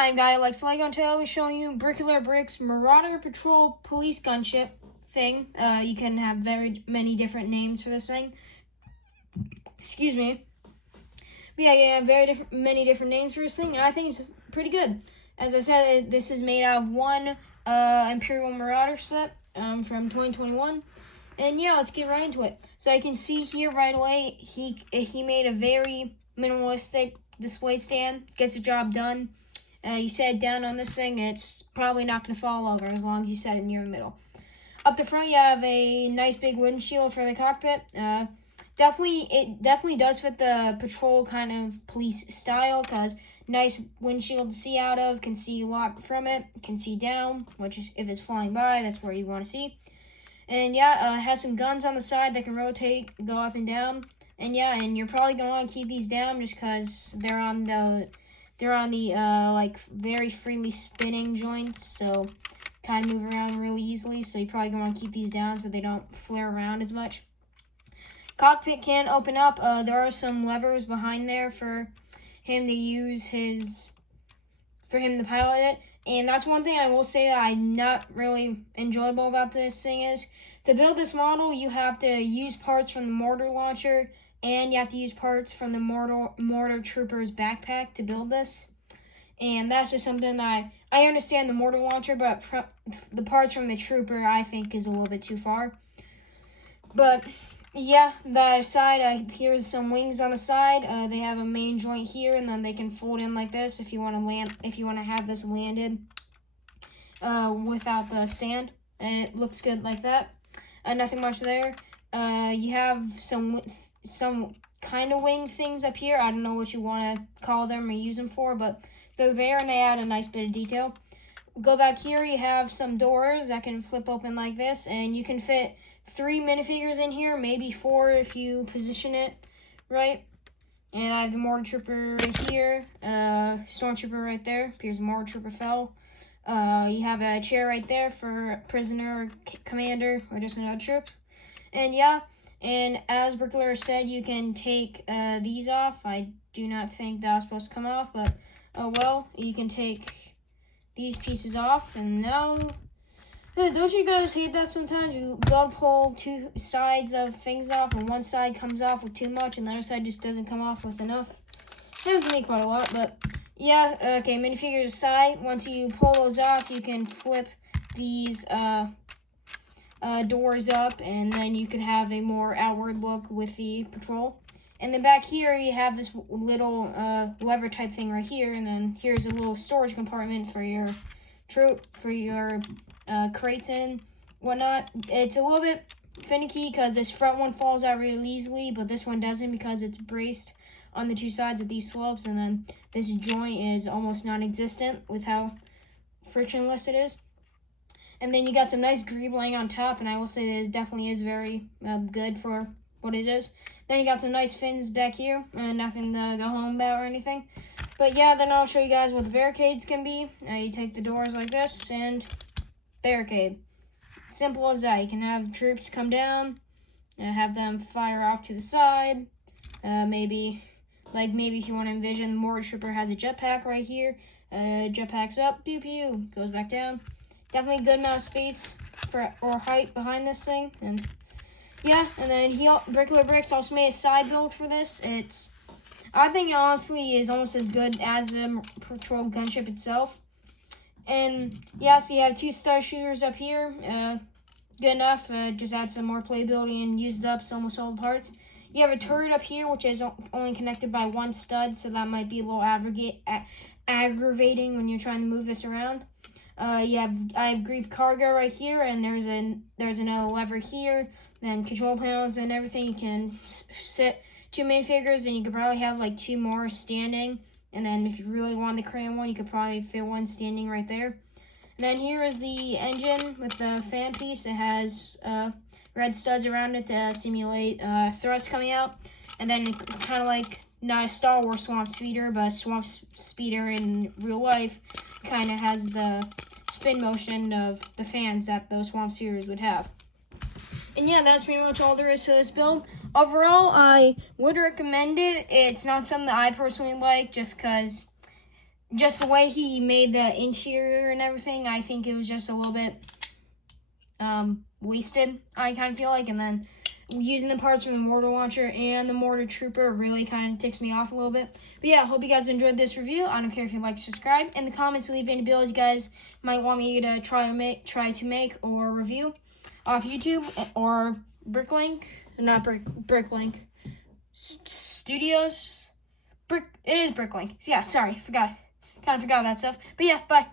I'm Guy Alex Lego, and today I'll be showing you Bricoleur Bricks Marauder Patrol Police Gunship thing. You can have very many different names for this thing. Excuse me. But yeah, you can have many different names for this thing, and I think it's pretty good. As I said, this is made out of one Imperial Marauder set from 2021. And yeah, let's get right into it. So I can see here right away, he made a very minimalistic display stand. Gets the job done. You set it down on this thing, and it's probably not going to fall over as long as you set it near the middle. Up the front, you have a nice big windshield for the cockpit. It definitely does fit the patrol kind of police style, because nice windshield to see out of, can see a lot from it, can see down, which is, if it's flying by, that's where you want to see. And yeah, it has some guns on the side that can rotate, go up and down. And yeah, and you're probably going to want to keep these down just because they're on the like very freely spinning joints, so kind of move around really easily. So you probably gonna want to keep these down so they don't flare around as much. Cockpit can open up. There are some levers behind there for him to use for him to pilot it. And that's one thing I will say that I'm not really enjoyable about this thing is, to build this model, you have to use parts from the mortar launcher, and you have to use parts from the mortar trooper's backpack to build this. And that's just something that I understand the mortar launcher, but the parts from the trooper I think is a little bit too far. But yeah, that aside, here's some wings on the side. They have a main joint here, and then they can fold in like this if you want to have this landed without the stand. And it looks good like that. Nothing much there. You have some kind of wing things up here. I don't know what you want to call them or use them for, but they're there and they add a nice bit of detail. Go back here, you have some doors that can flip open like this, and you can fit 3 minifigures in here, maybe 4 if you position it right. And I have the mortar trooper right here, stormtrooper right there. Here's the mortar trooper fell. You have a chair right there for prisoner, commander, or just another troop. And yeah, and as Bricoleur said, you can take these off. I do not think that was supposed to come off, but oh well. You can take these pieces off, and now, don't you guys hate that sometimes? You go to pull 2 sides of things off, and one side comes off with too much, and the other side just doesn't come off with enough. Happens to me quite a lot, but yeah, okay, minifigures aside, once you pull those off, you can flip these doors up, and then you can have a more outward look with the patrol. And then back here, you have this little lever type thing right here, and then here's a little storage compartment for your crates and whatnot. It's a little bit finicky because this front one falls out really easily, but this one doesn't because it's braced on the 2 sides of these slopes, and then this joint is almost non-existent with how frictionless it is. And then you got some nice greebling on top, and I will say that it definitely is very good for what it is. Then you got some nice fins back here, nothing to go home about or anything. But yeah, then I'll show you guys what the barricades can be. You take the doors like this, and barricade. Simple as that. You can have troops come down, have them fire off to the side. Maybe if you want to envision, the mortar trooper has a jetpack right here. Jetpack's up, pew pew, goes back down. Definitely a good amount of space or height behind this thing, and yeah. And then Bricoleur Bricks also made a side build for this. I think it honestly is almost as good as the patrol gunship itself. And yeah, so you have 2 star shooters up here. Good enough. Just add some more playability and used up almost all the parts. You have a turret up here, which is only connected by 1 stud, so that might be a little aggravating when you're trying to move this around. I have Grief Cargo right here, and there's another lever here. Then control panels and everything. You can sit 2 minifigures, and you could probably have like 2 more standing. And then if you really want the crayon one, you could probably fit 1 standing right there. And then here is the engine with the fan piece. It has red studs around it to simulate thrust coming out. And then kind of like, not a Star Wars swamp speeder, but a swamp speeder in real life, kind of has the spin motion of the fans that those swamp speeders would have. And yeah, that's pretty much all there is to this build. Overall, I would recommend it. It's not something that I personally like, just because just the way he made the interior and everything, I think it was just a little bit wasted, I kind of feel like. And then using the parts from the mortar launcher and the mortar trooper really kind of ticks me off a little bit. But yeah, hope you guys enjoyed this review. I don't care if you like, subscribe. In the comments, leave any builds you guys might want me to try to make or review off YouTube or Bricklink, not Bricklink Studios. It is Bricklink. Yeah, sorry, kind of forgot that stuff. But yeah, bye.